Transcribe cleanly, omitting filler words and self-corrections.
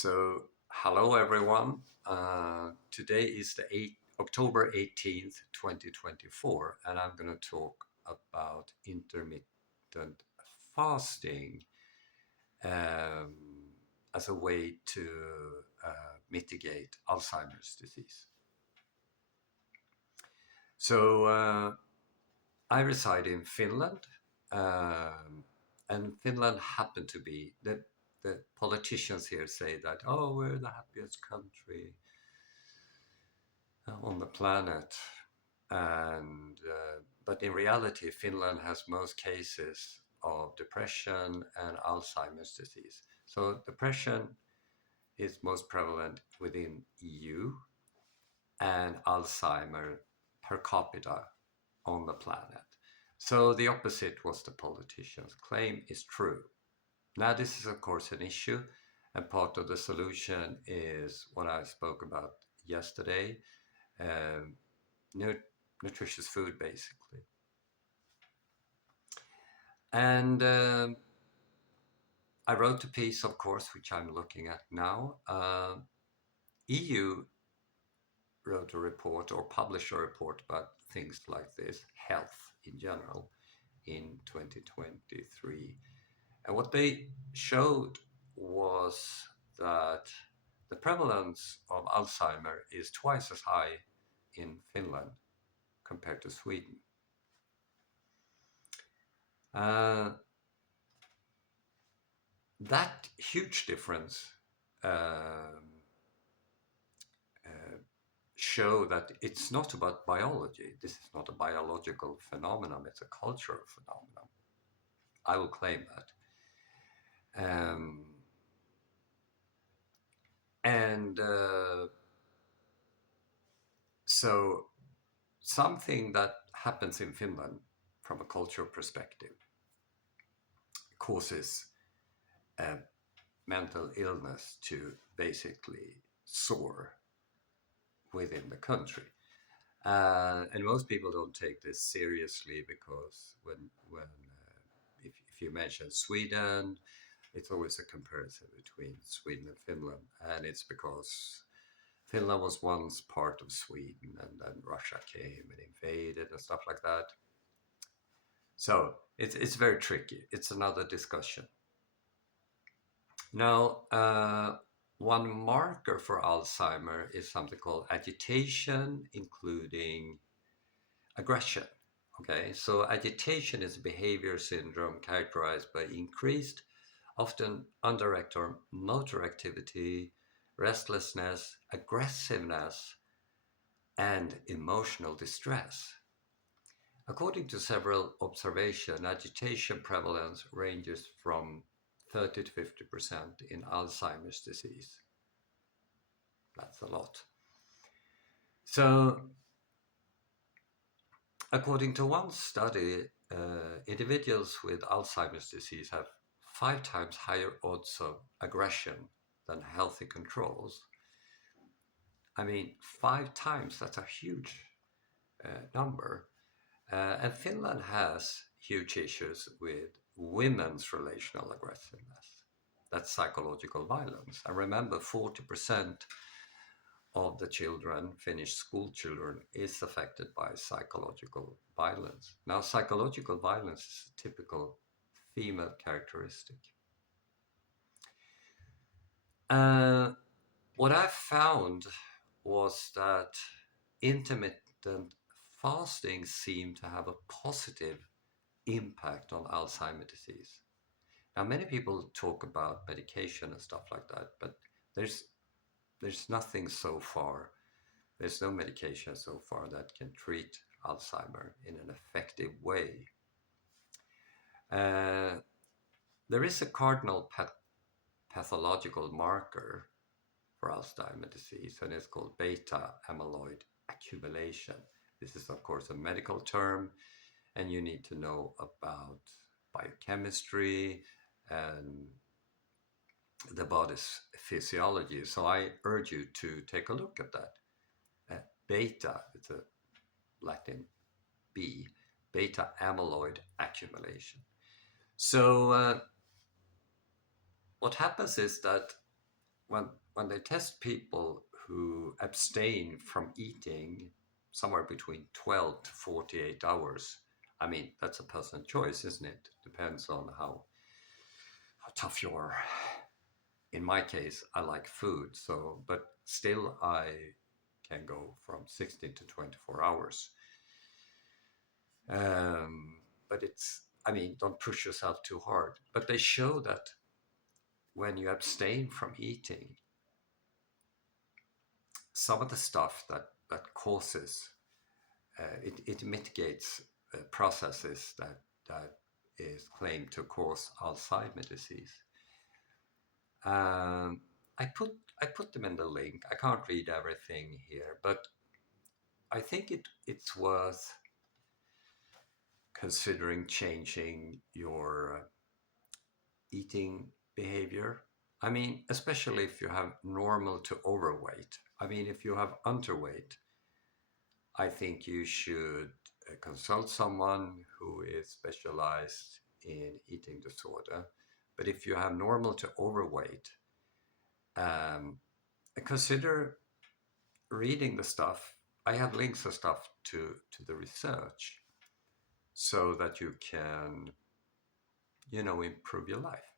Hello everyone. Today is October 18th, 2024, and I'm going to talk about intermittent fasting um, as a way to mitigate Alzheimer's disease. So, I reside in Finland, and Finland happened to be the politicians here say that, oh, we're the happiest country on the planet, and but in reality, Finland has most cases of depression and Alzheimer's disease. So depression is most prevalent within EU, and Alzheimer per capita on the planet. So the opposite was the politicians' claim is true. Now this is of course an issue, and part of the solution is what I spoke about yesterday, um, nutritious food basically. And I wrote a piece, of course, which I'm looking at now. EU wrote a report or published a report about things like this, health in general, in 2023. And what they showed was that the prevalence of Alzheimer is twice as high in Finland compared to Sweden. Uh, that huge difference um, uh, show that it's not about biology. This is not a biological phenomenon, it's a cultural phenomenon. I will claim that. And so something that happens in Finland from a cultural perspective causes mental illness to basically soar within the country. And most people don't take this seriously because if you mention Sweden, it's always a comparison between Sweden and Finland, and it's because Finland was once part of Sweden, and then Russia came and invaded and stuff like that. So it's very tricky. It's another discussion. Now, one marker for Alzheimer is something called agitation, including aggression. Okay, so agitation is a behavior syndrome characterized by increased, often undirected or motor activity, restlessness, aggressiveness, and emotional distress. According to several observations, agitation prevalence ranges from 30 to 50% in Alzheimer's disease. That's a lot. So, according to one study, individuals with Alzheimer's disease have 5 times higher odds of aggression than healthy controls. I mean, 5 times, that's a huge number. And Finland has huge issues with women's relational aggressiveness. That's psychological violence. I remember 40% of the children, Finnish school children, is affected by psychological violence. Now, psychological violence is a typical female characteristic. What I found was that intermittent fasting seemed to have a positive impact on Alzheimer's disease. Now, many people talk about medication and stuff like that, but there's nothing so far. There's no medication so far that can treat Alzheimer in an effective way. There is a cardinal pathological marker for Alzheimer's disease, and it's called beta amyloid accumulation. This is, of course, a medical term, and you need to know about biochemistry and the body's physiology. So I urge you to take a look at that. Beta, it's a Latin B, beta amyloid accumulation. So what happens is that when they test people who abstain from eating somewhere between 12 to 48 hours, I mean, that's a personal choice, isn't it? Depends on how tough you are. In my case, I like food, so, but still, I can go from 16 to 24 hours. But it's, I mean, don't push yourself too hard. But they show that when you abstain from eating, some of the stuff that causes it mitigates processes that is claimed to cause Alzheimer disease. Um, I put them in the link. I can't read everything here, but I think it's worth considering changing your eating behavior. I mean, especially if you have normal to overweight. I mean, if you have underweight, I think you should consult someone who is specialized in eating disorder. But if you have normal to overweight, um, consider reading the stuff. I have links and stuff to the research so that you can, improve your life.